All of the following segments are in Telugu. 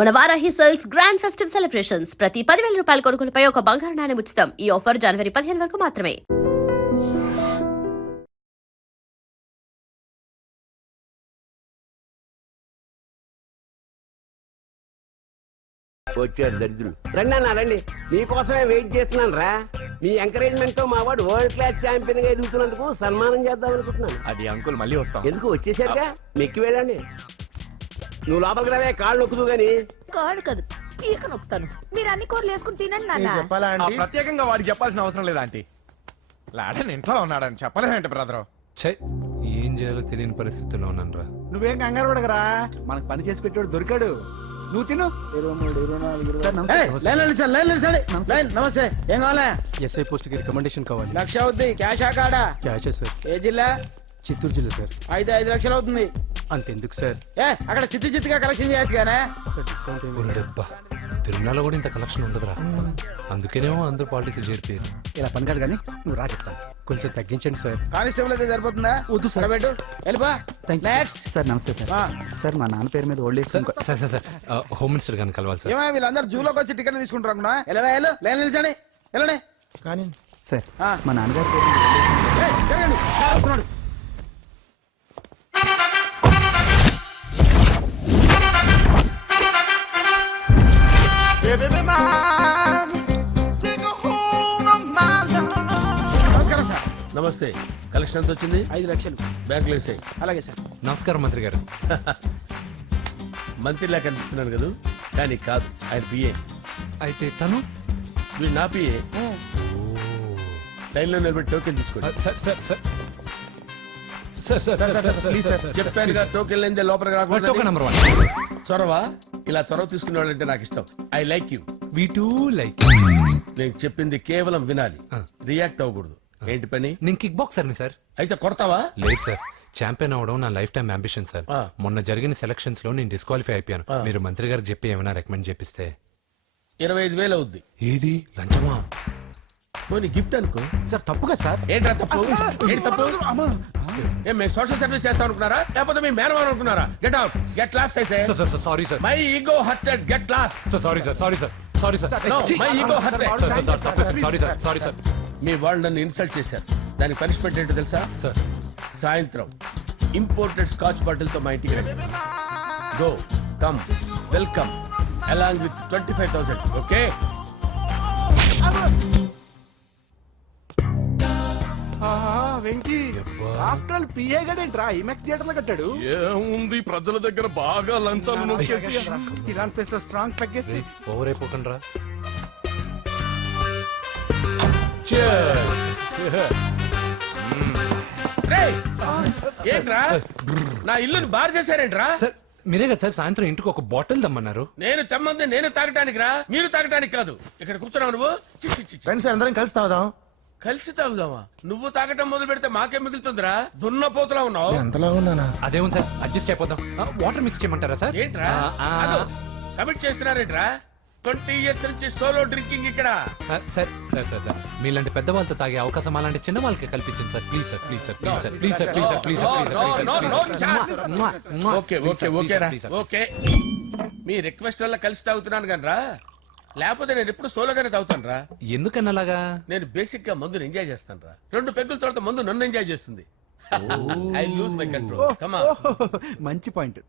మన Varahi sales grand festive celebrations ప్రతి 10,000 రూపాయల కొనుగోలుపై ఒక బంగారు నాణెం ఉచితం. ఈ ఆఫర్ జనవరి 15 వరకు మాత్రమే. వచ్చాడు దరిద్రుడు. రండి అన్న రండి, మీకోసమే వెయిట్ చేస్తున్నాను రా. మీ ఎంకరేజ్మెంట్ తో మా వాడు వరల్డ్ క్లాస్ ఛాంపియన్ గా ఎదుగుతున్నందుకు సన్మానం చేద్దాం అనుకుంటున్నాను. అది అంకుల్ మళ్ళీ వస్తాం. ఎందుకు వచ్చేసారుగా, మెక్కి వెళ్ళండి. నువ్వు లోపలికి రావే, కాళ్ళు నొక్కుదు గాని. కాడు కాదు, పీక నొక్కుతాను. మీరు అన్ని కూరలు వేసుకుని తినండి నాన్న. ప్రత్యేకంగా వాడికి చెప్పాల్సిన అవసరం లేదా ఆంటీ? లాడన్ ఇంట్లో ఉన్నాడని చెప్పలేదంటే బ్రదర్. ఏం చేయాలో తెలియని పరిస్థితుల్లో ఉన్నాను. నువ్వేం కంగారు పడగరా, మనకు పని చేసి పెట్టాడు దొరికాడు. నువ్వు తిను. 23, 24, నమస్తే. ఏం కావాలా? ఎస్ఐ పోస్ట్ కి రికమెండేషన్ కావాలి. 1,00,000 అవుద్ది. క్యాషా కాడా? క్యాషే సార్. ఏ జిల్లా? చిత్తూరు జిల్లా సార్. 5 లక్షలు అవుతుంది. అంతెందుకు సార్? అక్కడ చిత్తుగా కలెక్షన్ చేయొచ్చు కానీ సార్ డిస్కౌంట్. తిరుమలలో కూడా ఇంత కలెక్షన్ ఉండదురా, అందుకేనేమో అందరూ పాలిటిక్స్ చేరిపోయారు. ఇలా పని కాదు కానీ నువ్వు రా చెప్తాను. కొంచెం తగ్గించండి సార్. కానిస్టేబుల్ అయితే సరిపోతుందా? వద్దు సార్, పెట్టు వెళ్ళిపా. నెక్స్ట్ సార్ నమస్తే సార్. సార్ మా నాన్న పేరు మీద old age sir sir sir sir home minister గారిని కలవాలి సార్. ఏమో వీళ్ళందరూ జూలోకి వచ్చి టికెట్ తీసుకుంటారు అనుకున్నా. లైన్ నిలిచండి, వెళ్ళండి. కానీ సార్ మా నాన్నగారి పేరు మీద జరగండి, వస్తున్నాడు. నమస్కారం సార్. నమస్తే. కలెక్షన్ ఎంత వచ్చింది? 5 లక్షలు బ్యాంకులో వేసాయి. అలాగే సార్. నమస్కారం మంత్రి గారు. మంత్రిలా కనిపిస్తున్నాను కదా, కానీ కాదు, ఆయన పిఏ. అయితే తను వీడు నా పిఏ. లైన్ లో నిలబెట్టి టోకెన్ తీసుకోండి. Sir sir sir sir sir please sir. చెప్పానుగా, టోకెన్ లేనిదే లోపలికి రాకూడదు. Token number 1. చొరవ, ఇలా చొరవ తీసుకునే వాళ్ళంటే నాకు ఇష్టం. I like you. We two like. నేను చెప్పింది కేవలం వినాలి, రియాక్ట్ అవ్వకూడదు. ఏంటి పని? నేను కిక్ బాక్సర్ని సార్. అయితే కొడతావా? లేదు సార్, ఛాంపియన్ అవడం నా లైఫ్ టైం అంబిషన్ సార్. ఆ. మొన్న జరిగిన సెలక్షన్స్ లో నేను డిస్క్వాలిఫై అయిపోయాను. ఆ. మీరు మంత్రి గారికి చెప్పి ఏమైనా రికమెండ్ చేపిస్తే. 25,000 అవుద్ది. ఏది లంచమా? పోనీ గిఫ్ట్ అనుకో. సార్ తప్పుగా సార్. ఏంట్రా తప్పు? ఏంటి తప్పు? ఏం మేము సోషల్ సర్వీస్ చేస్తాం అనుకున్నారా, లేకపోతే మీ మేనమాన్ అనుకున్నారా? Get out, get lost. అయితే sorry sir. My ego hurted, get lost. Sorry sir. Sorry sir. Sorry sir. No, my ego hurt. Sorry sir. Sorry sir. మీ వాళ్ళు నన్ను ఇన్సల్ట్ చేశారు. దానికి పనిష్మెంట్ ఏంటో తెలుసా? సార్ సాయంత్రం ఇంపోర్టెడ్ స్కాచ్ బాటిల్ తో మా ఇంటికి రండి. Go, come, welcome along with 25,000. Okay? Venky after all PA గడేంట్రా ఇమెక్స్ థియేటర్ లో కట్టాడు. ఏముంది, ప్రజల దగ్గర బాగా లంచాలు నొక్కేసి ఇరాన్ ప్లేస్ లో స్ట్రాంగ్ తగ్గేస్తే ఓవర్ అయిపోకండి రా. రేయ్, ఏంట్రా నా ఇల్లుని బార్ చేశారేంట్రా? సార్ మీరే కదా సార్ సాయంత్రం ఇంటికి ఒక బాటిల్ దమ్మన్నారు. నేను తెమ్మంది నేను తాగటానికి రా, మీరు తాగటానికి కాదు. ఇక్కడ కూర్చున్నావు నువ్వు. చి, చి, చి, చి. ఫ్రెండ్స్ అందరం కలిసి తాగుదాం. కలిసి తాగుదామా? నువ్వు తాగటం మొదలు పెడితే మాకేం మిగులుతుందిరా? దున్నపోతులా ఉన్నావు. ఎంతలా ఉన్నానా? అదేమో సార్, అడ్జస్ట్ అయిపోదాం. వాటర్ మిక్స్ చేయమంటారా సార్? ఏంట్రా కమిట్ చేస్తున్నారేంట్రా? 20 years నుంచి సోలో డ్రింకింగ్ ఇక్కడ. సార్ సార్ సార్ సార్ మీలాంటి పెద్ద వాళ్ళతో తాగే అవకాశం అలాంటి చిన్న వాళ్ళకి కల్పించండి sir. Please sir, please sir, please sir, please sir, please sir, please sir. Okay okay ఓకేరా, ఓకే. మీ రిక్వెస్ట్ వల్ల కలిసి తాగుతున్నాను కానీ రా, లేకపోతే నేను ఎప్పుడు సోలోగానే తాగుతాను రా. ఎందుకన్నా అలాగా? నేను బేసిక్ గా మందుని ఎంజాయ్ చేస్తాను రా. 2 పెగ్గుల తర్వాత మందు నన్ను ఎంజాయ్ చేస్తుంది. I lose my control. Come on. మంచి పాయింట్.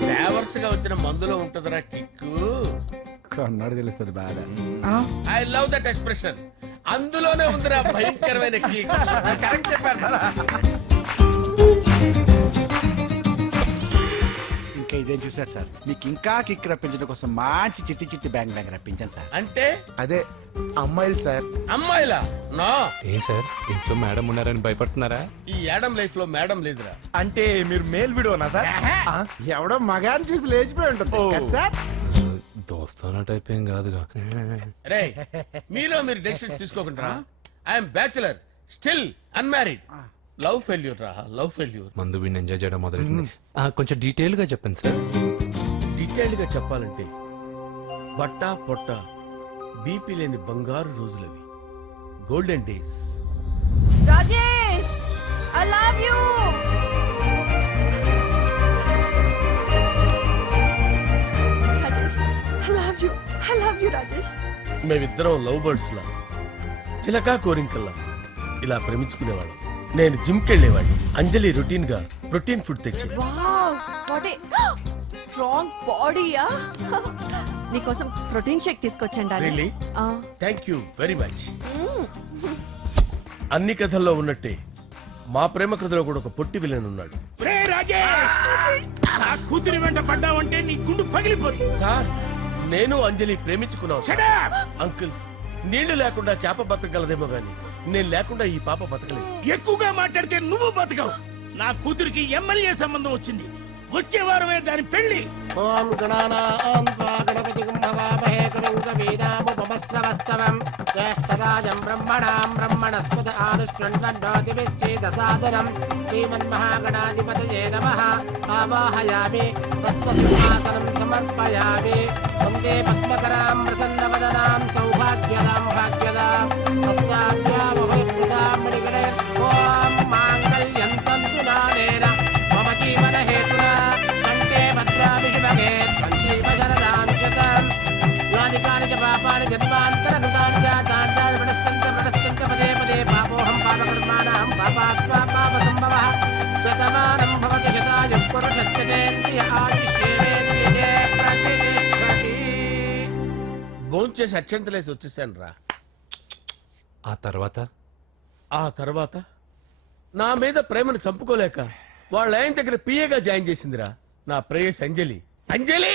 ఫ్లేవర్స్ గా వచ్చిన మందులో ఉంటదిరా కిక్కు. కన్నాడు తెలుస్తుంది బాగా. I love that expression. అందులోనే ఉందిరా భయంకరమైన కిక్. కరెక్ట్ చెప్పారు. ఇంకా ఇదేం చూసారు సార్, మీకు ఇంకా కిక్ రప్పించడం కోసం మంచి చిట్టి బ్యాంగ్ రప్పించాను సార్. అంటే అదే అమ్మాయిలు సార్. అమ్మాయిలా? నా ఏం సార్ ఇంట్లో మేడం ఉన్నారని భయపడుతున్నారా? ఈ యాడమ్ లైఫ్ లో మేడం లేదురా. అంటే మీరు మేల్ విడోనా సార్? ఎవడో మగాన్ని చూసి లేచిపోయి ఉంటుంది కదా సార్. దోస్తానా టైప్ ఏం కాదుగా. రే, మీలో మీరు డెసిషన్స్ తీసుకోకుండా. I'm bachelor, still unmarried. Love failure రా, లవ్ ఫెయిల్యూర్. మందు వీడిని ఎంజాయ్ చేయడం మొదలైంది. కొంచెం డీటెయిల్ గా చెప్పండి సార్. డీటెయిల్డ్ గా చెప్పాలంటే బట్టా పొట్ట బీపీ లేని బంగారు రోజులవి, golden days. Rajesh, I love you. మేమిద్దరం లవ్ బర్డ్స్ లా చిలకా కోరింకల్లా ఇలా ప్రేమించుకునేవాళ్ళం. నేను జిమ్కి వెళ్ళేవాడిని, అంజలి రొటీన్ గా ప్రోటీన్ ఫుడ్ తెచ్చి. వావ్ వాట్ ఏ స్ట్రాంగ్ బాడీయా. నీకోసం ప్రోటీన్ షేక్ తీసుకొచ్చండి. Really thank you very much. అన్ని కథల్లో ఉన్నట్టే మా ప్రేమ కథలో కూడా ఒక పొట్టి విలన్ ఉన్నాడు. కూతురి వెంట పడ్డావంటే నీ గుండు పగిలిపోతుంది. సార్ నేను అంజలి ప్రేమించుకున్నాను సార్. అంకుల్ నీళ్లు లేకుండా చేప బతకగలదేమో గాని నేను లేకుండా ఈ పాప బతకలేదు. ఎక్కువగా మాట్లాడితే నువ్వు బతకవు. నా కూతురికి ఎమ్మెల్యే సంబంధం వచ్చింది. వచ్చే వారమే దాని పెళ్లి. ఓం గణానాం త్వా గణపతిం భవామహే కవిం కవీనాముపమస్రవస్తవం జ్యేష్ఠరాజం బ్రహ్మణాం బ్రహ్మణస్పద ఆనుష్ణ్వన్నోతిభిశ్చేదసాదనం శ్రీమన్మహాగణాధిపతయే నమః. ఆవాహయామి తత్వసింహాసనం సమర్పయామి. వందే పద్మకరాం ప్రసన్నవదనాం సౌభాగ్యదాం భాగ్యదాం హస్తాభ్యామభయప్రదాం మణిగణే. ఓం మాంగళ్యం తంతు నానేన మమ జీవన హేతునా కంటే భద్రామి శుభగే సంజీవ శరదాం శతం. యాని కాని చ పాపాని జన్మాంతరకృతాని చ తాని ప్రణశ్యంత పదే పదే పాపోహం పాపకర్మాణం పాపాత్మా పాపసంభవః. శతమానం భవతి శతాయుః పురుషస్యేంద్రియ ఆయుష్యేంద్రియే ప్రతిష్టతి. భోంచేసి అక్షంతలేసి వచ్చేసాను రా. ఆ తర్వాత ఆ తర్వాత నా మీద ప్రేమను చంపుకోలేక వాళ్ళ ఆయన దగ్గర పిఏగా జాయిన్ చేసిందిరా నా ప్రేయస్ అంజలి. అంజలి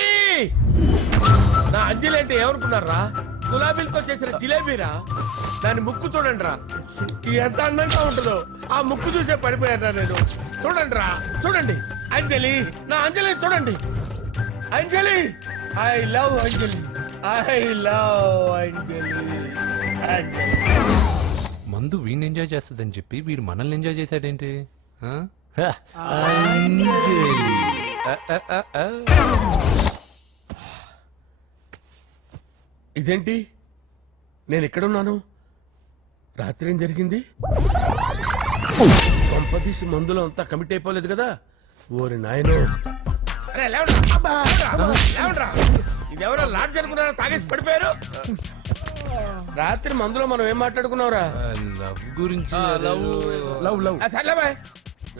నా అంజలి అంటే ఏమనుకున్నారా? గులాబీలతో చేసిన జిలేబీరా. దాని ముక్కు చూడండి రా, ఎంత అందంగా ఉంటుందో. ఆ ముక్కు చూసే పడిపోయారా నేను. చూడండి రా, చూడండి అంజలి, నా అంజలి చూడండి. Anjali I love Anjali, I love Anjali. Anjali మందు వీడిని ఎంజాయ్ చేస్తుందని చెప్పి వీడు మనల్ని ఎంజాయ్ చేశాడేంటి? ఆ? ఇదేంటి నేను ఎక్కడున్నాను? రాత్రి ఏం జరిగింది? కొంపదీసి మందులో అంతా కమిట్ అయిపోలేదు కదా? ఓరి నాయనో, ఇదెవరో లాడ్జ్ అనుకున్నారా? తాగేసి పడిపోయారు. రాత్రి మందులో మనం ఏం మాట్లాడుకున్నావురా? లవ్ గురించి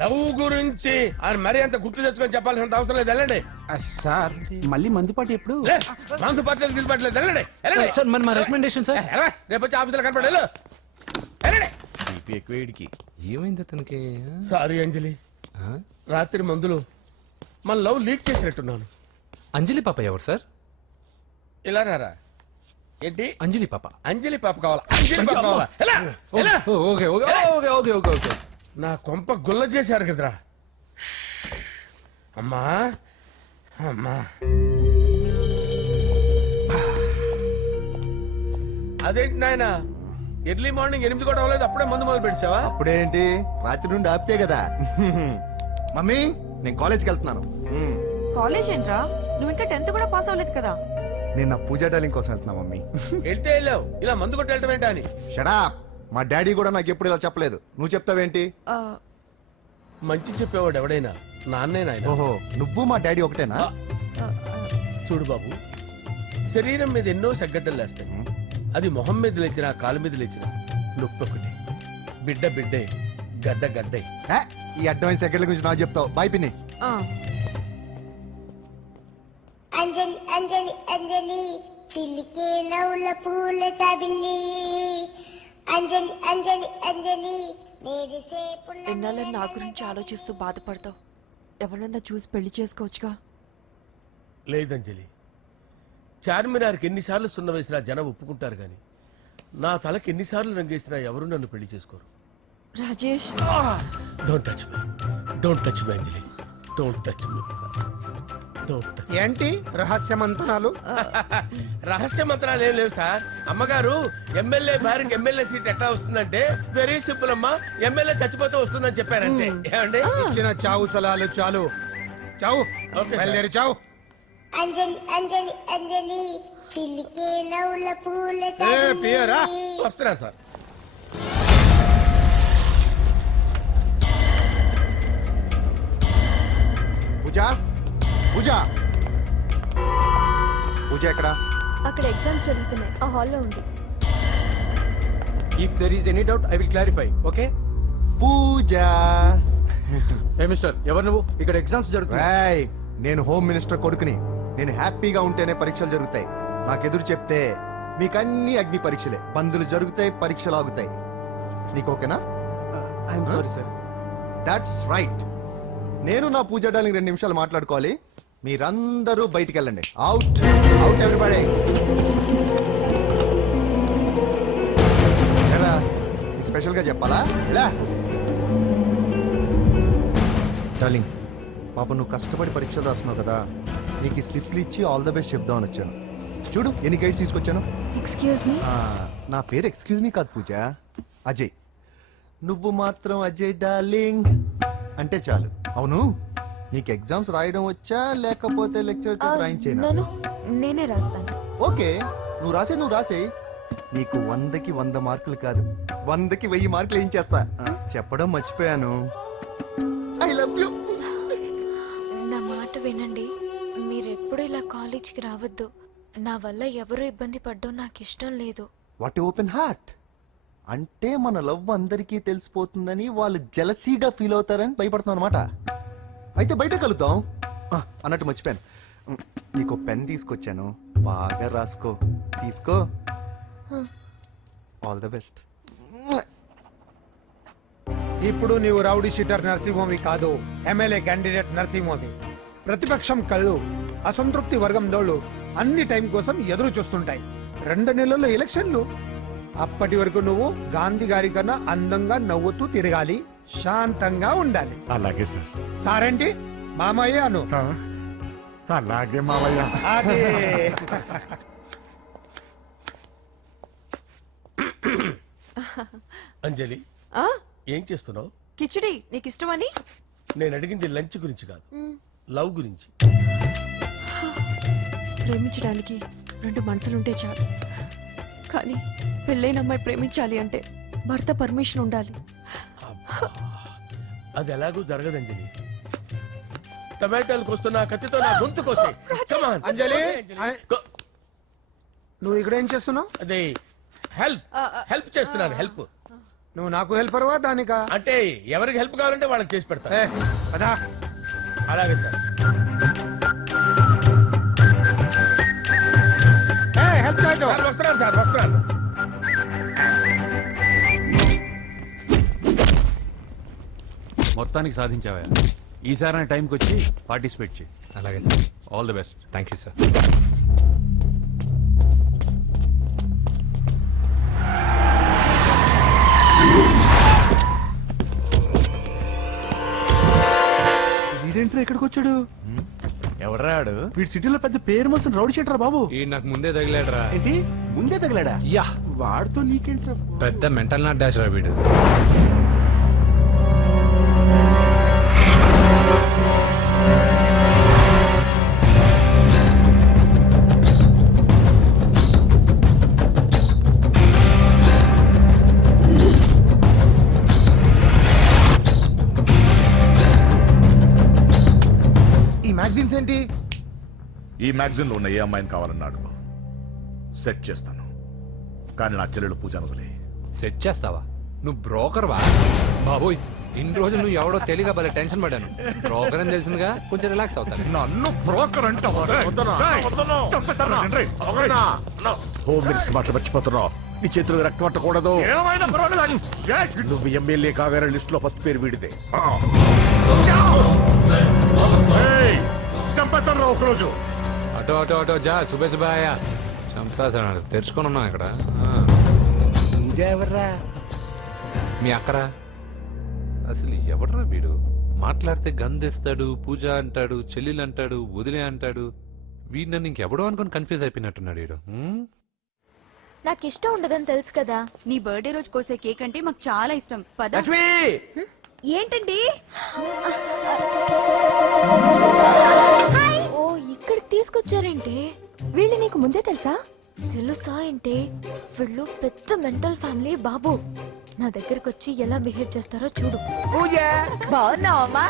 లవ్ గురించి అని మరీ అంత గుర్తు తెచ్చుకొని చెప్పాల్సినంత అవసరం లేదు. వెళ్ళండి సార్ మళ్ళీ మందుపాటి ఎప్పుడు? మందు పట్టలేదు గిలిపట్టలేదు. వెళ్ళండి వెళ్ళండి. సార్ మన రికమెండేషన్ సార్. రేపు వచ్చి ఆఫీసులో కనపడి వెళ్ళండి. ఎక్కువేడికి ఏమైంది అతనికి? సారీ అంజలి, ఆ? రాత్రి మందులో మన లవ్ లీక్ చేసినట్టున్నాను. అంజలి పాప ఎవరు సార్? ఇలా రారా. ఏంటి అంజలి పాప? అంజలి పాప కావాలా? అంజలి పాప కావాలా? ఎలా? ఎలా? Okay okay okay okay okay okay. నా కొంప గుల్ల చేశారు కదరా. అమ్మా అమ్మా, అదేంటి నాయన ఎర్లీ మార్నింగ్ 8 కూడా అవ్వలేదు, అప్పుడే మందు మొదలు పెడిచావా? అప్పుడేంటి, రాత్రి నుండి ఆపితే కదా. మమ్మీ నేను కాలేజ్కి వెళ్తున్నాను. కాలేజ్ ఏంట్రా? నువ్వు ఇంకా 10th కూడా పాస్ అవ్వలేదు కదా. నేను నా పూజా డాలింగ్ కోసం వెళ్తున్నా మమ్మీ. వెళ్తే వెళ్ళావు, ఇలా మందు కొట్టి వెళ్ళటం ఏంటా అని. షడా, మా డాడీ కూడా నాకు ఎప్పుడు ఇలా చెప్పలేదు. నువ్వు చెప్తావేంటి? ఆ, మంచి చెప్పేవాడు ఎవడైనా నాన్నే నాయన. ఓహో, నువ్వు మా డాడీ ఒకటేనా? ఆ, ఆ. చూడు బాబు, శరీరం మీద ఎన్నో సగ్గడ్డలు లేస్తాయి. అది మొహం మీద లేచినా కాలు మీద లేచినా నొప్పి ఒకటి. బిడ్డ బిడ్డే, గడ్డ గడ్డే. హే, ఈ అడ్వాన్స్ సెకండ్ల గురించి నాకు చెప్తావు. బాయ్ పిన్ని. ఆ. అంజలి అంజలి అంజలి పిల్లికే నవ్వుల పూల తబిల్లి. అంజలి అంజలి అంజలి నేరిసే ఎన్నాళ్ళ నా గురించి ఆలోచిస్తూ బాధపడతావు. ఎవరన్నా చూసి పెళ్లి చేసుకోవచ్చుగా. లేదంజలి, చార్మినార్కి ఎన్నిసార్లు సున్న వేసినా జనం ఒప్పుకుంటారు గాని నా తలకి ఎన్నిసార్లు రంగేసినా ఎవరు నన్ను పెళ్లి చేసుకోరు. Rajesh, don't touch me, don't touch me Anjali, don't touch me, don't touch. ఏంటి రహస్య మంతనాలు? రహస్య మంత్రాలు ఏం లేవు సార్. అమ్మగారు ఎమ్మెల్యే భార్యకి ఎమ్మెల్యే సీట్ ఎట్లా వస్తుందంటే వెరీ సింపుల్ అమ్మా, ఎమ్మెల్యే చచ్చిపోతే వస్తుందని చెప్పారంటే. ఏమండి? ఇచ్చిన చావు సలాలు చాలు. చావు ఓకే సార్. బయలుదేరి చావు. అంజలి అంజలి అంజలి పిల్లికే నవ్వుల పూల పియరా? తబిల్లి. వస్తున్నాను సార్. పూజ పూజ పూజ ఎక్కడ? అక్కడ ఎగ్జామ్స్ జరుగుతున్నాయి, ఆ హాల్లో ఉంది. If there is any doubt I will clarify. Okay Pooja. ఏ మిస్టర్, ఎవరు నువ్వు? ఇక్కడ ఎగ్జామ్స్ జరుగుతున్నాయి. రాయ్, నేను హోమ్ మినిస్టర్ కొడుకుని. నేను హ్యాపీగా ఉంటేనే పరీక్షలు జరుగుతాయి. నాకెదురు చెప్తే మీకన్నీ అగ్ని పరీక్షలే. బందులు జరుగుతాయి, పరీక్షలు ఆగుతాయి. నీకు ఓకేనా? I'm sorry sir. That's right. నేను నా పూజ డార్లింగ్ 2 నిమిషాలు మాట్లాడుకోవాలి. మీరందరూ బయటికి వెళ్ళండి. Out out everybody. ఎరా, స్పెషల్ గా చెప్పాలా? ఇలా డార్లింగ్, పాప నువ్వు కష్టపడి పరీక్షలు రాస్తున్నావు కదా, నీకు ఈ స్లిప్లు ఇచ్చి ఆల్ ద బెస్ట్ చెప్దామని వచ్చాను. చూడు ఎన్ని గైడ్స్ తీసుకొచ్చాను. Excuse me. నా పేరు ఎక్స్క్యూజ్ మీ కాదు పూజ, అజయ్. నువ్వు మాత్రం అజయ్ డార్లింగ్ అంటే చాలు. అవును, నీకు ఎగ్జామ్స్ రాయడం వచ్చా లేకపోతే లెక్చర్ రాయించేనా? నేనే రాస్తాను. ఓకే, నువ్వు రాసే. నీకు 100కి 100 మార్కులు కాదు, 100కి 1000 మార్కులు ఏం చేస్తా. చెప్పడం మర్చిపోయాను, ఐ లవ్ యూ. నా మాట వినండి, మీరెప్పుడు ఇలా కాలేజ్కి రావద్దు. నా వల్ల ఎవరు ఇబ్బంది పడ్డం నాకు ఇష్టం లేదు. What open heart. అంటే మన లవ్ అందరికీ తెలిసిపోతుందని వాళ్ళు జలసీగా ఫీల్ అవుతారని భయపడుతున్నాం అనమాట. అయితే బయట కలుద్దాం. అన్నట్టు మర్చిపోయాను, నీకు పెన్ తీసుకొచ్చాను, బాగా రాసుకో. తీసుకో. All the best. ఇప్పుడు నీవు రౌడీ షీటర్ నరసింహవి కాదు, ఎమ్మెల్యే క్యాండిడేట్ నరసింహవి. ప్రతిపక్షం కళ్ళు, అసంతృప్తి వర్గంలోళ్ళు అన్ని టైం కోసం ఎదురు చూస్తుంటాయి. 2 నెలల్లో ఎలక్షన్లు. అప్పటి వరకు నువ్వు గాంధీ గారి కన్నా అందంగా నవ్వుతూ తిరగాలి, శాంతంగా ఉండాలి. అలాగే సార్. సారేంటి మామయ్య అను. అలాగే మావయ్య. అదే. అంజలి, ఏం చేస్తున్నావు? కిచిడి నీకు ఇష్టమని. నేను అడిగింది లంచ్ గురించి కాదు, లవ్ గురించి. ప్రేమించడానికి 2 మనసులుంటే చాలు, కానీ పెళ్ళైన అమ్మాయి ప్రేమించాలి అంటే భర్త పర్మిషన్ ఉండాలి. అది ఎలాగూ జరగదు అంజలి. టమాటాలకు వస్తున్న కత్తితో నా గొంతు కోసే. అంజలి, నువ్వు ఇక్కడ ఏం చేస్తున్నావు? అదే హెల్ప్ చేస్తున్నాను. హెల్ప్. నువ్వు నాకు హెల్పర్వా దానికా? అంటే ఎవరికి హెల్ప్ కావాలంటే వాళ్ళకి చేసి పెడతా. పదా. అలాగే సార్. హెల్ప్ చేయడం. వస్తున్నాను. మొత్తానికి సాధించావా? ఈసారి టైంకి వచ్చి పార్టిసిపేట్ చేయి. అలాగే sir. All the best. Thank you sir. వీడేంట్రా ఎక్కడికి వచ్చాడు? ఎవడ్రాడు? వీడి సిటీలో పెద్ద పేరు మోసిన రౌడీ షీటర్ బాబు. ఈ నాకు ముందే తగిలాడరా. ఏంటి ముందే తగిలాడా? యా, వాడితో నీకేంట్రా? పెద్ద మెంటల్ నాట్ డాష్ రా వీడు. ఏంటి? ఈ మ్యాగజైన్ లో ఉన్న ఏ అమ్మాయిని కావాలన్నా అడుగు, సెట్ చేస్తాను. కానీ నా చెల్లెలు పూజను వదిలే. సెట్ చేస్తావా? నువ్వు బ్రోకర్ వా? బాబోయ్, ఇన్ని రోజులు నువ్వు ఎవడో తెలియక భలే టెన్షన్ పడ్డాను. బ్రోకర్ అని తెలిసిందిగా కొంచెం రిలాక్స్ అవుతాను. నన్ను బ్రోకర్ అంటావా? హోమ్ మినిస్టర్ మాటలు మర్చిపోతున్నావు. నీ చేతులకు రక్తం పట్టకూడదు. నువ్వు ఎమ్మెల్యే కాగానే లిస్ట్ లో ఫస్ట్ పేరు వీడితే. చంపేస్తాను ఒకరోజు. అటో అటో అటో జా, సుబే సుబాయా. చంపేస్తాడు. తెరుచుకొని ఉన్నాం ఇక్కడ. ఎవర్రా? మీ అక్కరా? అసలు ఎవడరా వీడు? మాట్లాడితే గంధేస్తాడు, పూజ అంటాడు, చెల్లెలు అంటాడు, వదిలే అంటాడు. వీడు నన్ను ఇంకెవడో అనుకుని కన్ఫ్యూజ్ అయిపోయినట్టున్నాడు వీడు. నాకు ఇష్టం ఉండదని తెలుసు కదా. నీ బర్త్డే రోజు కోసే కేక్ అంటే మాకు చాలా ఇష్టం. పద. ఏంటండి? ఓ, ఇక్కడికి తీసుకొచ్చారేంటి? వీళ్ళు నీకు ముందే తెలుసా? తెలుసా ఏంటి, వీళ్ళు పెద్ద మెంటల్ ఫ్యామిలీ బాబు. నా దగ్గరకు వచ్చి ఎలా బిహేవ్ చేస్తారో చూడు. పూజ బాగున్నావమ్మా?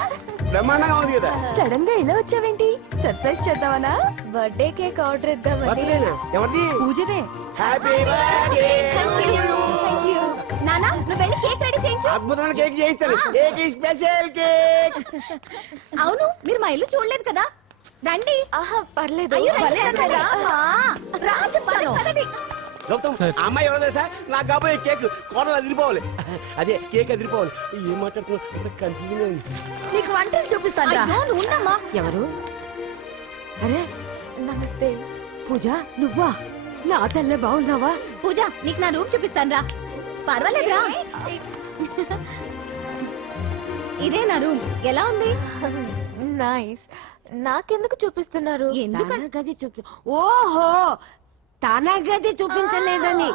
బ్రహ్మాండంగా ఉంది కదా. సడన్ గా ఇలా వచ్చావేంటి? సర్ప్రైజ్ చేద్దామనా? బర్త్డే కేక్ ఆర్డర్ ఇద్దామని. బర్త్డేనా? ఎవరిది? పూజనే. Happy birthday. Thank you. నానా, నువ్వు వెళ్ళి కేక్ రెడీ చేయించు. అద్భుతమైన కేక్ చేయిస్తాను. Cake special cake. అవును, మీరు మా ఇల్లు చూడలేదు కదా, రండి. ఆహా, పర్లేదు. గౌతమ్, ఆ అమ్మాయి ఎవరో తెలుసా? నాకు కాబోయే కేక్ కోడలు అదిరిపోవాలి. అదే కేక్ అదిరిపోవాలి. ఏం మాట్లాడుతున్నా కన్ఫ్యూజన్. నీకు వంటలు చూపిస్తాను. నువ్వు ఉండమ్మా. ఎవరు? అరే నమస్తే. పూజ, నువ్వా? నా తల్లే బాగున్నావా? పూజ, నీకు నా రూమ్ చూపిస్తాను రా. పర్వాలేదురా. ఇదే నా రూమ్. ఎలా ఉంది? నైస్. నాకెందుకు చూపిస్తున్నారు? ఎందుకంటే గది చూపి. ఓహో, తన గది చూపించలేదని.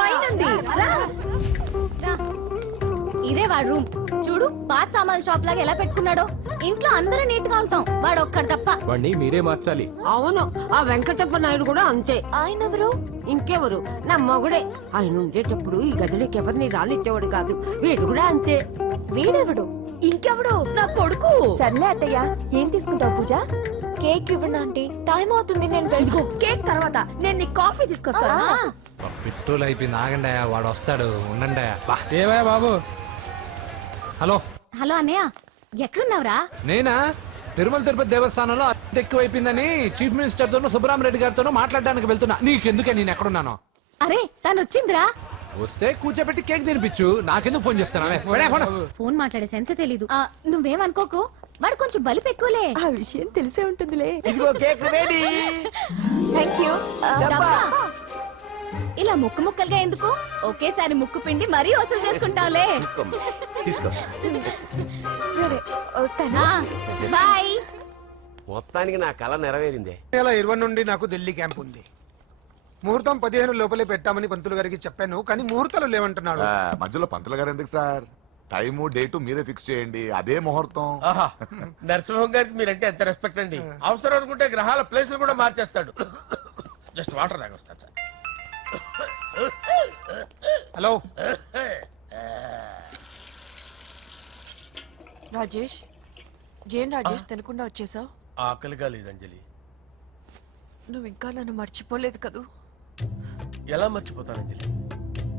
పైనుంది. ఇదే వాడు రూమ్. చూడు, పాత సామాన్ షాప్ లాగా ఎలా పెట్టుకున్నాడో. ఇంట్లో అందరూ నీట్ గా ఉంటాం, వాడు ఒక్కడు తప్ప. వాడిని మీరే మార్చాలి. అవును, ఆ వెంకటప్ప నాయుడు కూడా అంతే. ఆయన ఎవరు? ఇంకెవరు, నా మొగుడే. ఆయన ఉండేటప్పుడు ఈ గదిలోకి ఎవరిని రానిచ్చేవాడు కాదు. వీడు కూడా అంతే. వీడెవడు? ఇంకెవడు, నా కొడుకు. సర్లే అత్తయ్య, ఏం తీసుకుంటావు పూజ? కేక్ ఇవ్వండి ఆంటీ, టైం అవుతుంది. నేను ఇదిగో కేక్ తర్వాత నేను నీ కాఫీ తీసుకొస్తాను. పెట్రోల్ అయిపోయింది, ఆగండి, వాడు వస్తాడు, ఉండండి. ఏవా బాబు. హలో హలో అన్నయ్య, ఎక్కడున్నావురా? నేనా తిరుమల తిరుపతి దేవస్థానంలో అతి ఎక్కువైపోయిందని చీఫ్ మినిస్టర్ తోనూ సుబ్బరామరెడ్డి గారితోనూ మాట్లాడడానికి వెళ్తున్నా. నీకెందుకే నేను ఎక్కడున్నాను? అరే, తను వచ్చిందిరా. వస్తే కూర్చోబెట్టి కేక్ తినిపించు, నాకెందుకు ఫోన్ చేస్తానా? ఫోన్ మాట్లాడే సెన్స్ తెలీదు. నువ్వేమనుకోకు, వాడు కొంచెం బలిపు ఎక్కువలే. ఆ విషయం తెలిసే ఉంటుందిలే. ఇదిగో కేక్ రెడీ. Thank you. ఇలా ముక్కు ముక్కలుగా ఎందుకు? ఒకేసారి ముక్కు పిండి మరీ వసూలు చేసుకుంటావులే. తీసుకో. సరే, వస్తానా? బాయ్. మొత్తానికి నా కళ నెరవేరిందే. నెల 20 నుండి నాకు ఢిల్లీ క్యాంప్ ఉంది. ముహూర్తం 15 లోపలే పెట్టామని పంతులు గారికి చెప్పాను, కానీ ముహూర్తాలు లేవంటున్నాడు. మధ్యలో పంతులు గారు ఎందుకు సార్? టైము డేటు మీరే ఫిక్స్ చేయండి, అదే ముహూర్తం. నరసింహం గారికి మీరంటే ఎంత రెస్పెక్ట్ అండి. అవసరం అనుకుంటే గ్రహాల ప్లేసులు కూడా మార్చేస్తాడు. జస్ట్ వాటర్ తాగొస్తాను సార్. హలో రాజేష్, ఏం రాజేష్ తినకుండా వచ్చేసావు? ఆకలిగా లేదు అంజలి. నువ్వు ఇంకా నన్ను మర్చిపోలేదు కదూ? ఎలా మర్చిపోతాను అంజలి?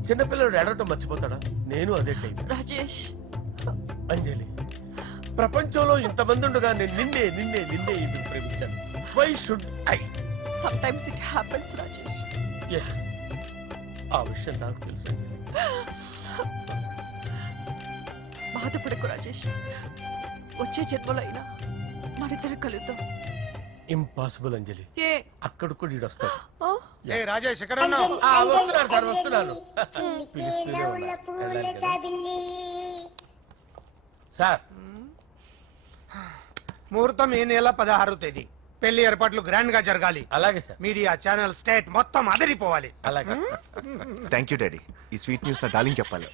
చిన్నపిల్లడు ఏడవటం మర్చిపోతాడా? నేను అదే టైం. రాజేష్, అంజలి, ప్రపంచంలో ఇంతమంది ఉండగా నేను నిన్నే నిన్నే నిన్నే ఎందుకు ప్రేమించాను? Why should I? sometimes it happens Rajesh. Yes, ఆ విషయం నాకు తెలుసు అంజలి. బాధపడకు రాజేష్, వచ్చే జన్మలో అయినా మనిద్దరం కలుద్దాం. ఇంపాసిబుల్ అంజలి. ఏ అక్కడ కూడా ఈడు వస్తాడు. ఏ రాజేష్, ఎక్కడ ఉన్నావు? వస్తున్నాను సార్, వస్తున్నాను. పిలుస్తూనే ఉన్నా. సార్, ముహూర్తం ఈ నెల 16వ తేదీ. పెళ్లి ఏర్పాట్లు గ్రాండ్ గా జరగాలి. అలాగే సార్. మీడియా ఛానల్ స్టేట్ మొత్తం అదిరిపోవాలి. అలాగే. Thank you daddy. ఈ స్వీట్ న్యూస్ నా డార్లింగ్ చెప్పాలి.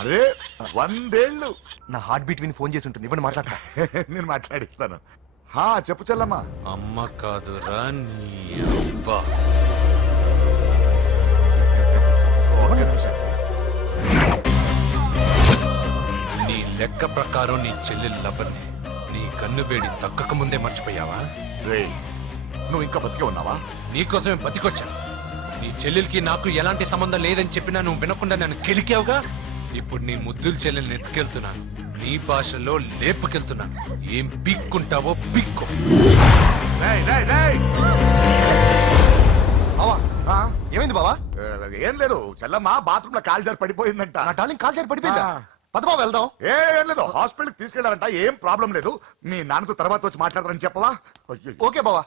అరే 100 ఏళ్ళు. నా హార్ట్ బీట్ విని ఫోన్ చేసి ఉంటుంది, ఇవ్వండి మాట్లాడతా. నేను మాట్లాడిస్తాను. చెప్పు చెల్లమ్మా. అమ్మ కాదురా నీ అబ్బా. ఒక్క నిమిషం. నీ లెక్క ప్రకారం నీ చెల్లెలు లబ్బని నీ కన్ను వేడి తగ్గక ముందే మర్చిపోయావా? రేయ్, నువ్వు ఇంకా బతికే ఉన్నావా? నీకోసమే బతికొచ్చాను. నీ చెల్లెలకి నాకు ఎలాంటి సంబంధం లేదని చెప్పినా నువ్వు వినకుండా నన్ను కెలికావుగా. ఇప్పుడు నీ ముద్దుల చెల్లెల్ని ఎత్తుకెళ్తున్నాను, నీ భాషలో లేపుకెళ్తున్నాను. ఏం పిక్కుంటావో పిక్కు. ఏమైంది బావా? ఏం లేదు, చెల్లమ్మ బాత్రూమ్ లో కాలు జారి పడిపోయిందంట. నా డార్లింగ్ కాల్ జారి పడిపోయిందా? పద బావ వెళ్దాం. ఏం లేదు, హాస్పిటల్కి తీసుకెళ్లారంట. ఏం ప్రాబ్లం లేదు. మీ నాన్నతో తర్వాత వచ్చి మాట్లాడతారని చెప్పవా? ఓకే బావా.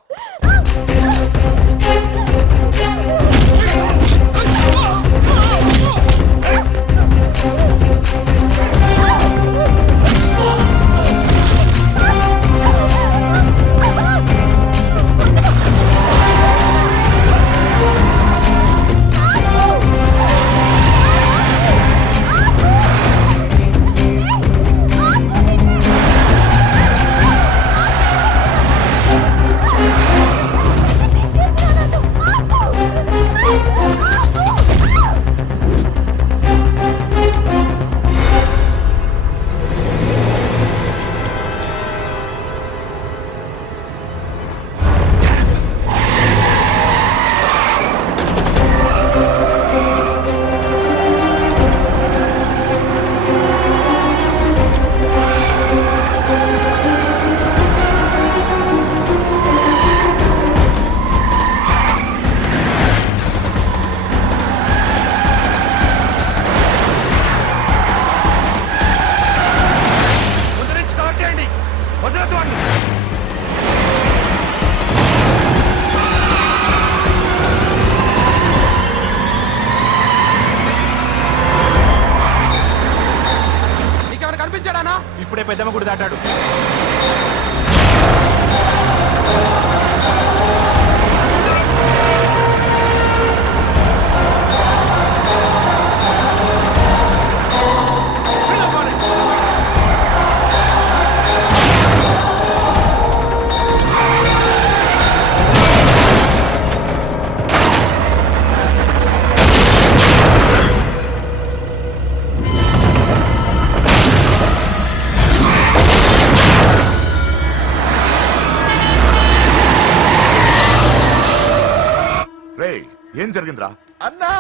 ఏం జరిగిందిరా? అన్నా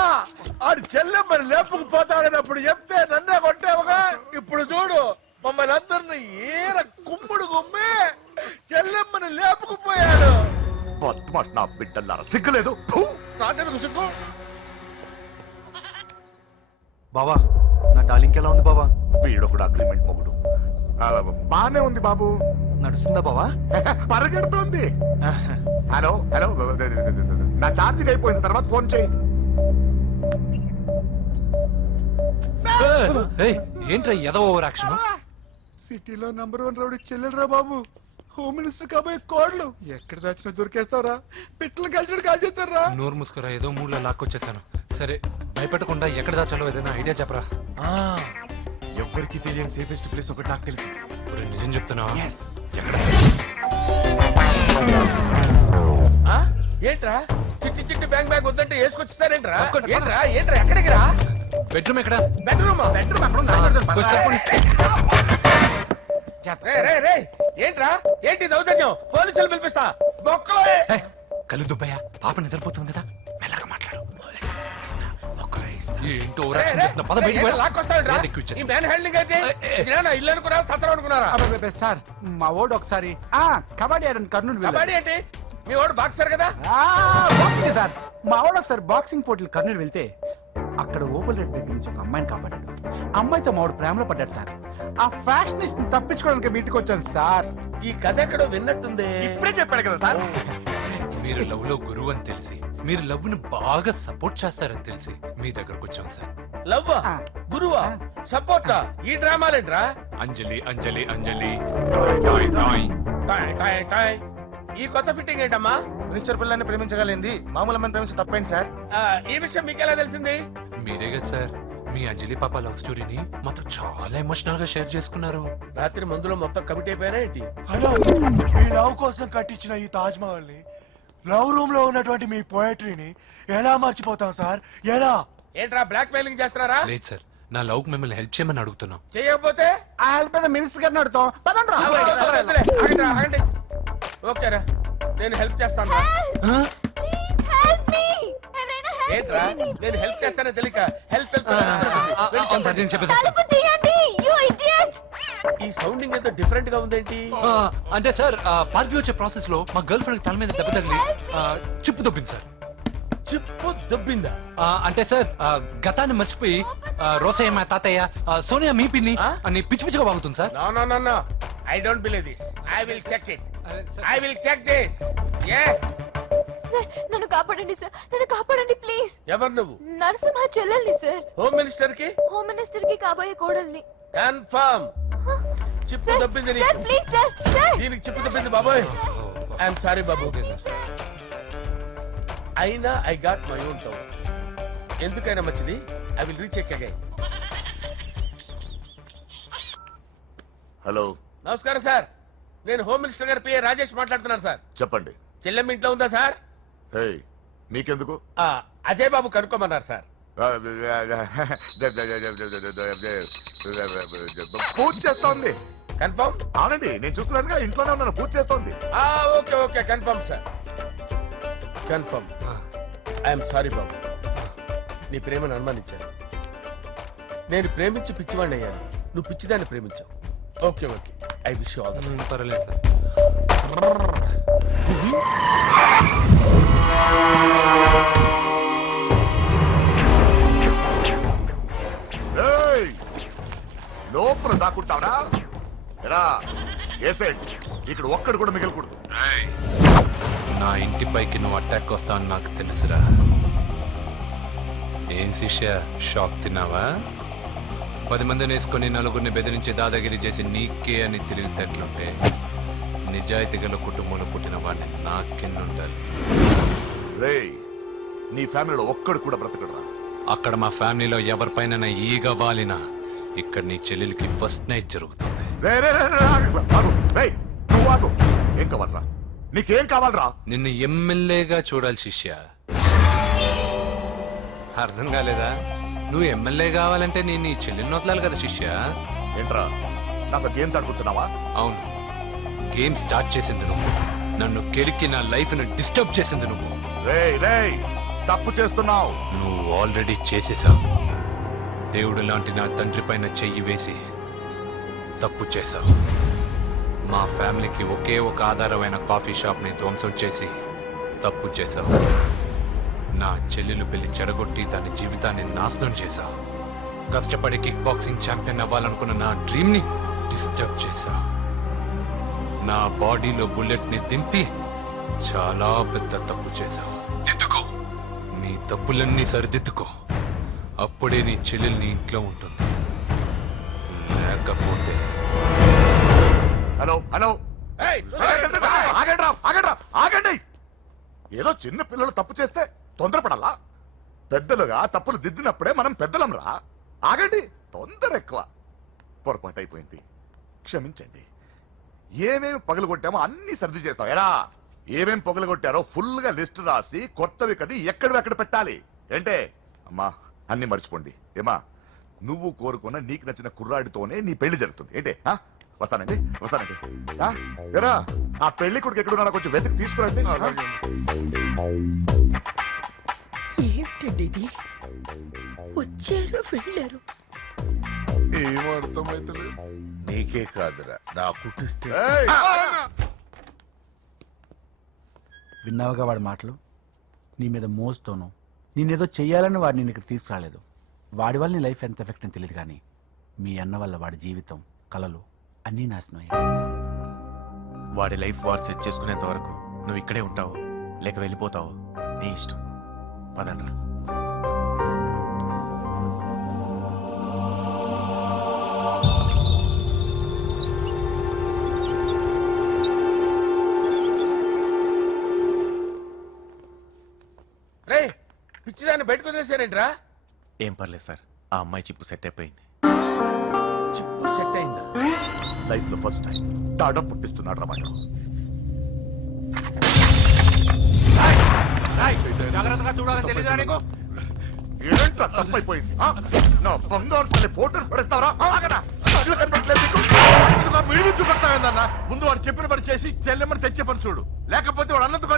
ఆడు చెల్లెమ్మని లేపుకుపోతాడన్నప్పుడు చెప్తే నన్నే కొట్టావుగా. ఇప్పుడు చూడు మమ్మల్ని అందరిని ఏర కుమ్ముడు గుమ్మి చెల్లెమ్మని లేపుకుపోయాడు. బద్మాష్ నా బిడ్డల్లారా, సిగ్గులేదు? ఫు! నాకెందుకు సిగ్గు? బావా నా డార్లింగ్ ఎలా ఉంది బావా? వీడు కూడా అగ్రిమెంట్ మొగుడు. బానే ఉంది బాబు. నడుస్తుందా బావా? పరిగెడుతుంది. హలో హలో, నా ఛార్జింగ్ అయిపోయిన తర్వాత ఫోన్ చేయి. ఏంట్రా ఏదో ఓవర్ యాక్షన్? సిటీలో నంబర్ 1 రౌడీ చెల్లెలరా బాబు. హోమ్ మినిస్టర్ కాబోయే కోడలు ఎక్కడ దాచిన దొరికేస్తావరా? పిట్టలు కలిసి కాల్ చేస్తారా? నోరు ముసుకురా, ఏదో మూడ్లో లాక్కొచ్చేసాను. సరే భయపెట్టకుండా ఎక్కడ దాచాలో ఏదైనా ఐడియా చెప్పరా. ఎవరికి తెలియని సేఫెస్ట్ ప్లేస్ ఒకటి నాకు తెలుసు. నిజం చెప్తున్నా? ఎక్కడ? ఏంట్రా చిట్టి చిట్టి బ్యాంక్ బ్యాగ్ వద్దంటే వేసుకొచ్చిస్తారేంట్రా? ఏంట్రా ఏంట్రా ఎక్కడికి రా? బెడ్రూమ్ ఎక్కడ? బెడ్రూమ్ ఏంట్రా ఏంటి దౌర్జన్యం? పోలీసులు పిలిపిస్తా. బొక్కలో కళ్ళు దుబ్బయ్యా, పాప నిద్రపోతుంది కదా, మెల్లగా మాట్లాడు. ఏంటో ఓవర్ యాక్షన్ చేస్తున్నా, పద బయటికి వెళ్ళు. లాక్కొస్తాడు ఈ మ్యాన్ హ్యాండింగ్ అయితే ఇల్లు అనుకున్నారా సత్రం అనుకున్నారా? సార్ మా ఓడు ఒకసారి కబడ్డీ ఆడని కర్నూలు కబడ్డీ ఏంటి? మీ వాడు బాక్సర్ కదా? Boxing sir. మా వాడు ఒకసారి బాక్సింగ్ పోటీలు కర్నూలు వెళ్తే అక్కడ ఓపెన్ రెడ్ దగ్గర నుంచి ఒక అమ్మాయిని కాపాడాడు. అమ్మాయితో మా వాడు ప్రేమలో పడ్డాడు సార్. ఆ ఫ్యాషనిస్ట్ తప్పించుకోవడానికి మీ ఇంటికి వచ్చాను సార్. ఈ కథ ఎక్కడో విన్నట్టుంది. ఇప్పుడే చెప్పాడు కదా సార్. మీరు లవ్ లో గురువు అని తెలిసి, మీరు లవ్ ను బాగా సపోర్ట్ చేస్తారని తెలిసి మీ దగ్గరకు వచ్చాం సార్. లవ్వా గురువా సపోర్టా? ఈ డ్రామాలేంట్రా? అంజలి అంజలి అంజలి టాయ్ టాయ్ టాయ్. ఈ కొత్త ఫిట్టింగ్ ఏంటమ్మా? మినిస్టర్ పిల్లల్ని ప్రేమించగలిగింది మామూలు అమ్మని ప్రేమించి తప్పేంటి సార్? ఈ విషయం మీకెలా తెలిసింది? మీరే కదా సార్ మీ అంజలి పాప లవ్ స్టోరీని మాతో చాలా ఎమోషనల్ గా షేర్ చేసుకున్నారు. రాత్రి మందులో మొత్తం కమిట్ అయిపోయారా ఏంటి? హలో, మీ లవ్ కోసం కట్టించిన ఈ తాజ్ మహల్ ని, లవ్ రూమ్ లో ఉన్నటువంటి మీ పోయట్రీని ఎలా మర్చిపోతాం సార్? ఎలా? ఏంట్రా బ్లాక్ మెయిలింగ్ చేస్తున్నారా? లేదు సార్, నా లవ్ కు మిమ్మల్ని హెల్ప్ చేయమని అడుగుతున్నాం. చేయకపోతే ఆ హెల్ప్ అయితే మినిస్టర్ గారిని అడుగుతాం. పదండ్రా. ఆగండి. ఓకేరా, నేను హెల్ప్ చేస్తాను. ఏంట్రా నేను హెల్ప్ చేస్తానో తెలియక హెల్ప్ ఈ సౌండింగ్ ఎంతో డిఫరెంట్ గా ఉందేంటి? అంటే సార్ పార్టీ వచ్చే ప్రాసెస్ లో మా గర్ల్ ఫ్రెండ్ తల మీద దెబ్బ తగిలి చిప్పు దొబ్బింది సార్. చిప్పు దొబ్బిందా? అంటే సార్ గతాన్ని మర్చిపోయి రోసయ్య మా తాతయ్య, సోనియా మీ పిన్ని అని పిచ్చి పిచ్చిగా బాగుతుంది sir. No I don't believe this. I will check it. I will check this. yes sir నన్ను కాపాడండి సార్, నన్ను కాపాడండి ప్లీజ్. ఎవరు నువ్వు? నరసింహ చెల్లెల్ని సార్. హోమ్ మినిస్టర్ కి? హోమ్ మినిస్టర్ కి కాబోయే కోడల్ని. కన్ఫర్మ్ చిప్పు దొబ్బింది నీకు. Please sir. సార్ దీనికి చిప్పు దొబ్బింది బాబోయ్. ఐఎమ్ సారీ బాబు. అయినా I got my own town. ఎందుకైనా మంచిది I will recheck again. Hello, నమస్కారం సార్. నేను హోమ్ మినిస్టర్ గారి పిఏ రాజేష్ మాట్లాడుతున్నాను సార్. చెప్పండి. చెల్లెమ్మ ఇంట్లో ఉందా సార్? మీకెందుకు? అజయ్ బాబు కనుక్కోమన్నారు సార్. పూజ చేస్తోంది. కన్ఫర్మ్? అవునండి, నేను చూస్తున్నానుగా, ఇంట్లోనే ఉన్నాను. పూజ చేస్తోంది. Okay confirm sir. Confirm. I'm sorry బాబు, నీ ప్రేమను అనుమానించాను. నేను ప్రేమించి పిచ్చివాడిని అయ్యాను, నువ్వు పిచ్చిదాన్ని ప్రేమించావు. Okay I wish you all the best. పర్లేదు సార్. లోపల దాక్కుంటావరా? ఎరా ఏసేండి, ఇక్కడ ఒక్కడు కూడా మిగలకూడదు. నా ఇంటి పైకి నువ్వు అటాక్ వస్తావని నాకు తెలుసురా. ఏం శిష్య, షాక్ తిన్నావా? 10 మందిని వేసుకొని నలుగురిని బెదిరించి దాదాగిరి చేసి నీకే అని తిరిగితేట్లుంటే నిజాయితీ గల కుటుంబంలో పుట్టిన వాడిని నాకెన్నుంటారు. నీ ఫ్యామిలీలో ఒక్కడు కూడా బ్రతకడరా? అక్కడ మా ఫ్యామిలీలో ఎవరిపైన ఈగ వాలినా ఇక్కడ నీ చెల్లెలికి ఫస్ట్ నైట్ జరుగుతుంది. ఏం కావాలరా? నీకేం కావాలరా? నిన్ను ఎమ్మెల్యేగా చూడాలి శిష్య. అర్థం కాలేదా? నువ్వు ఎమ్మెల్యే కావాలంటే నేను నీ చెల్లెల్ని వదలాలి కదా శిష్య. ఏంట్రా నాతో గేమ్స్ ఆడుకుంటున్నావా? అవును, గేమ్ స్టార్ట్ చేసింది నువ్వు. నన్ను కెలికి నా లైఫ్ ను డిస్టర్బ్ చేసింది నువ్వు. తప్పు చేస్తున్నావు. నువ్వు ఆల్రెడీ చేసేసావు. దేవుడు లాంటి నా తండ్రి పైన చెయ్యి వేసి తప్పు చేశావు. మా ఫ్యామిలీకి ఒకే ఒక ఆధారమైన కాఫీ షాప్ని ధ్వంసం చేసి తప్పు చేశావు. నా చెల్లెలు పెళ్లి చెడగొట్టి దాని జీవితాన్ని నాశనం చేశావు. కష్టపడి కిక్ బాక్సింగ్ ఛాంపియన్ అవ్వాలనుకున్న నా డ్రీమ్ని డిస్టర్బ్ చేశావు. నా బాడీలో బుల్లెట్ ని దింపి చాలా పెద్ద తప్పు చేశావు. దిద్దుకో, నీ తప్పులన్నీ సరిదిద్దుకో. అప్పుడే నీ చెల్లెలు ఇంట్లో ఉంటుంది. లేకపోతే హలో హలో ఆగండి. ఏదో చిన్న పిల్లలు తప్పు చేస్తే తొందరపడాలా? పెద్దలుగా తప్పులు దిద్దినప్పుడే మనం పెద్దలం రా. ఆగండి, తొందర ఎక్కువ. పొరపాటు అయిపోయింది, క్షమించండి. ఏమేమి పగలగొట్టామో అన్ని సర్ది చేస్తాం. ఎరా ఏమేం పగలగొట్టారో ఫుల్ గా లిస్ట్ రాసి కొత్తవి కని ఎక్కడ పెట్టాలి. ఏంటే అమ్మా, అన్ని మర్చిపోండి. ఏమా, నువ్వు కోరుకున్న నీకు నచ్చిన కుర్రాడితోనే నీ పెళ్లి జరుగుతుంది. ఏంటే వస్తానండి. ఎరా ఆ పెళ్లి కొడుకు ఎక్కడున్నా కొంచెం వెతికి తీసుకురండి. ఏమిటండి ఇది? వచ్చారు వెళ్ళారు. ఏమర్థమైతలేదు. నీకే కాదురా, నా కుట్టిస్తే. విన్నావుగా వాడి మాటలు? నీ మీద మోస్తోను నేనేదో చెయ్యాలని వాడిని నేను ఇక్కడ తీసుకురాలేదు. వాడి వల్ల నీ లైఫ్ ఎంత ఎఫెక్ట్ అని తెలియదు, కానీ మీ అన్న వల్ల వాడి జీవితం, కలలు అన్నీ నాశనం అయ్యాయి. వాడి లైఫ్ వాడు సెట్ చేసుకునేంత వరకు నువ్వు ఇక్కడే ఉంటావు, లేక వెళ్ళిపోతావు, నీ ఇష్టం. పదండ్రా. రే పిచ్చిదాన్ని బయటకు వదిలేశారేంట్రా? ఏం పర్లేదు సార్, ఆ అమ్మాయి చిప్పు సెట్ అయిపోయింది. చిప్పు సెట్ అయిందా? లైఫ్ లో ఫస్ట్ టైం తాడ పుట్టిస్తున్నాడు రా వాడు. జాగ్రత్తగా చూడాలని తెలియదా నీకు? ఏంట్రా తప్పైపోయింది? నా బంగారు తల్లి ఫోటోలు పడేస్తావరా? ముందు వాడు చెప్పిన పని చేసి చెల్లెమ్మని తెచ్చే పని చూడు, లేకపోతే వాడు అన్నంత